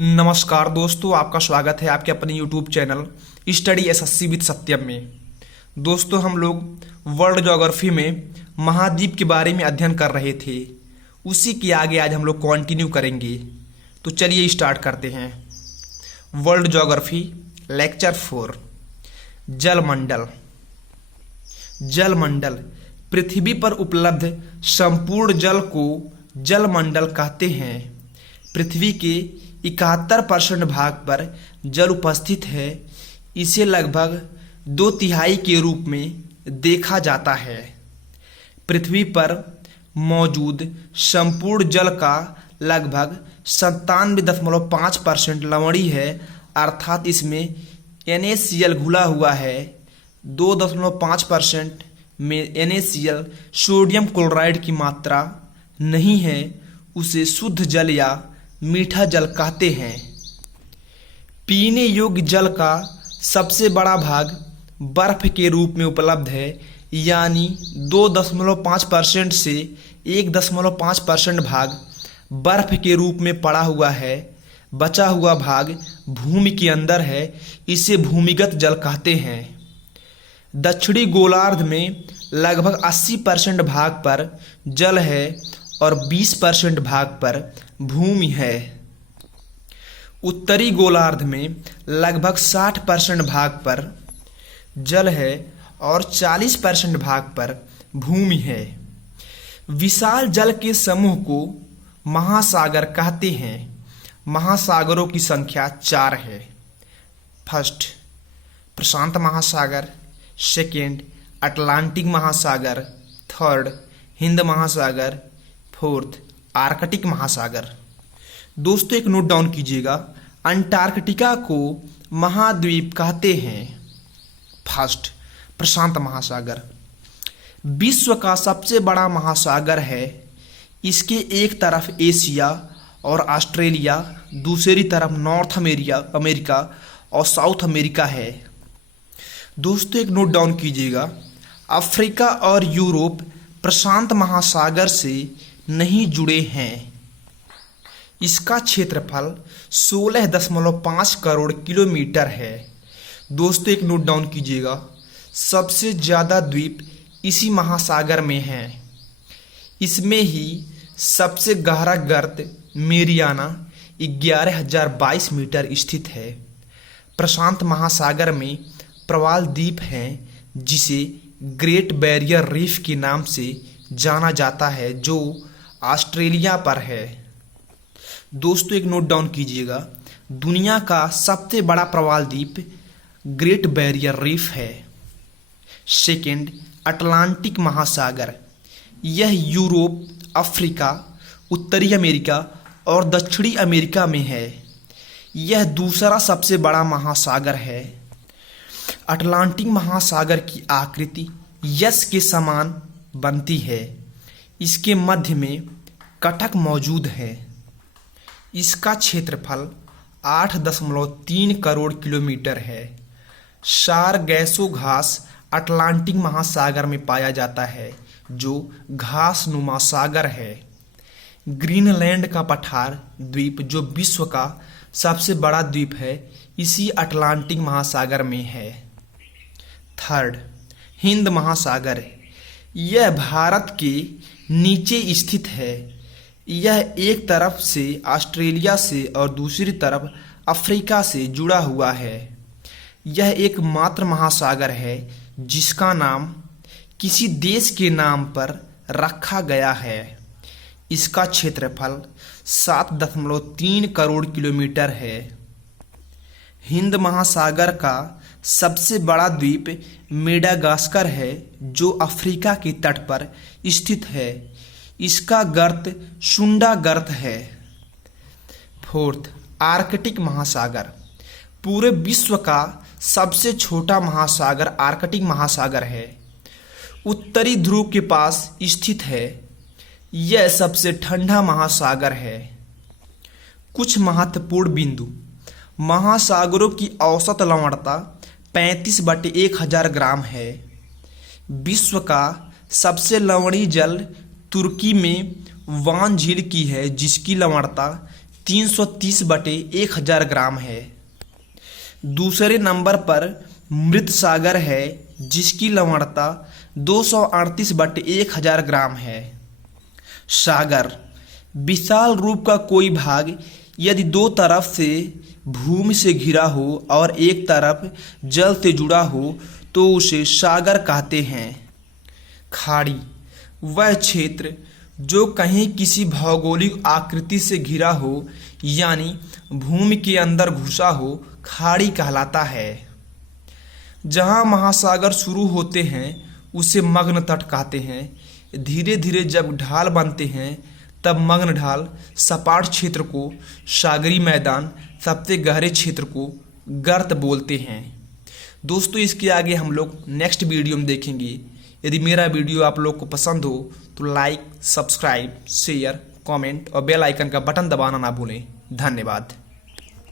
नमस्कार दोस्तों, आपका स्वागत है आपके अपने YouTube channel study SSC with Satyam में। दोस्तों, हम लोग वर्ल्ड ज्योग्राफी में महाद्वीप के बारे में अध्ययन कर रहे थे। उसी के आगे आज हम लोग कंटिन्यू करेंगे। तो चलिए स्टार्ट करते हैं। World geography lecture 4, जलमंडल। जलमंडल पृथ्वी पर उपलब्ध संपूर्ण जल को जलमंडल कहते हैं। पृथ्वी के 71% भाग पर जल उपस्थित है। इसे लगभग 2/3 के रूप में देखा जाता है। पृथ्वी पर मौजूद संपूर्ण जल का लगभग 97.5% लवणीय है, अर्थात इसमें NaCl घुला हुआ है। 2.5% में NaCl सोडियम क्लोराइड की मात्रा नहीं है। उसे शुद्ध जल या मीठा जल कहते हैं। पीने योग्य जल का सबसे बड़ा भाग बर्फ के रूप में उपलब्ध है, यानी 2.5% से 1.5% भाग बर्फ के रूप में पड़ा हुआ है। बचा हुआ भाग भूमि के अंदर है। इसे भूमिगत जल कहते हैं। दक्षिणी गोलार्ध में लगभग 80% भाग पर जल है और 20% भाग पर भूमि है। उत्तरी गोलार्ध में लगभग 60% भाग पर जल है और 40% भाग पर भूमि है। विशाल जल के समूह को महासागर कहते हैं। महासागरों की संख्या 4 है। फर्स्ट, प्रशांत महासागर। सेकेंड, अटलांटिक महासागर। थर्ड, हिंद महासागर। फोर्थ, आर्कटिक महासागर। दोस्तों, एक नोट डाउन कीजिएगा, अंटार्कटिका को महाद्वीप कहते हैं। फर्स्ट, प्रशांत महासागर विश्व का सबसे बड़ा महासागर है। इसके एक तरफ एशिया और ऑस्ट्रेलिया, दूसरी तरफ नॉर्थ अमेरिका और साउथ अमेरिका है। दोस्तों, एक नोट डाउन कीजिएगा, अफ्रीका और यूरोप प्रशांत महासागर से नहीं जुड़े हैं। इसका क्षेत्रफल 16.5 करोड़ किलोमीटर है। दोस्तों, एक नोट डाउन कीजिएगा, सबसे ज़्यादा द्वीप इसी महासागर में हैं। इसमें ही सबसे गहरा गर्त मेरियाना 11,022 मीटर स्थित है। प्रशांत महासागर में प्रवाल द्वीप हैं, जिसे ग्रेट बैरियर रीफ के नाम से जाना जाता है, जो ऑस्ट्रेलिया पर है। दोस्तों, एक नोट डाउन कीजिएगा, दुनिया का सबसे बड़ा प्रवाल द्वीप ग्रेट बैरियर रीफ है। सेकेंड, अटलांटिक महासागर। यह यूरोप, अफ्रीका, उत्तरी अमेरिका और दक्षिणी अमेरिका में है। यह दूसरा सबसे बड़ा महासागर है। अटलांटिक महासागर की आकृति यस के समान बनती है। इसके मध्य में कटक मौजूद है। इसका क्षेत्रफल 8.3 करोड़ किलोमीटर है। सारगैसो घास अटलांटिक महासागर में पाया जाता है, जो घासनुमा सागर है। ग्रीनलैंड का पठार द्वीप, जो विश्व का सबसे बड़ा द्वीप है, इसी अटलांटिक महासागर में है। थर्ड, हिंद महासागर। यह भारत के नीचे स्थित है। यह एक तरफ से ऑस्ट्रेलिया से और दूसरी तरफ अफ्रीका से जुड़ा हुआ है। यह एकमात्र महासागर है जिसका नाम किसी देश के नाम पर रखा गया है। इसका क्षेत्रफल 7.3 करोड़ किलोमीटर है। हिंद महासागर का सबसे बड़ा द्वीप मेडागास्कर है, जो अफ्रीका के तट पर स्थित है। इसका गर्त सुंडा गर्त है। फोर्थ, आर्कटिक महासागर। पूरे विश्व का सबसे छोटा महासागर आर्कटिक महासागर है। उत्तरी ध्रुव के पास स्थित है। यह सबसे ठंडा महासागर है। कुछ महत्वपूर्ण बिंदु। महासागरों की औसत लवणता 35/1000 ग्राम है। विश्व का सबसे लवणीय जल तुर्की में वान झील की है, जिसकी लवणता 330/1000 ग्राम है। दूसरे नंबर पर मृत सागर है जिसकी लवणता 238/1000 ग्राम है। सागर विशाल रूप का कोई भाग यदि दो तरफ से भूमि से घिरा हो और एक तरफ जल से जुड़ा हो तो उसे सागर कहते हैं। खाड़ी वह क्षेत्र जो कहीं किसी भौगोलिक आकृति से घिरा हो यानी भूमि के अंदर घुसा हो, खाड़ी कहलाता है। जहाँ महासागर शुरू होते हैं उसे मग्न तट कहते हैं। धीरे धीरे जब ढाल बनते हैं तब मग्न ढाल, सपाट क्षेत्र को सागरी मैदान, सबसे गहरे क्षेत्र को गर्त बोलते हैं। दोस्तों इसके आगे हम लोग नेक्स्ट वीडियो में देखेंगे। यदि मेरा वीडियो आप लोग को पसंद हो तो लाइक, सब्सक्राइब, शेयर, कमेंट और बेल आइकन का बटन दबाना ना भूलें। धन्यवाद।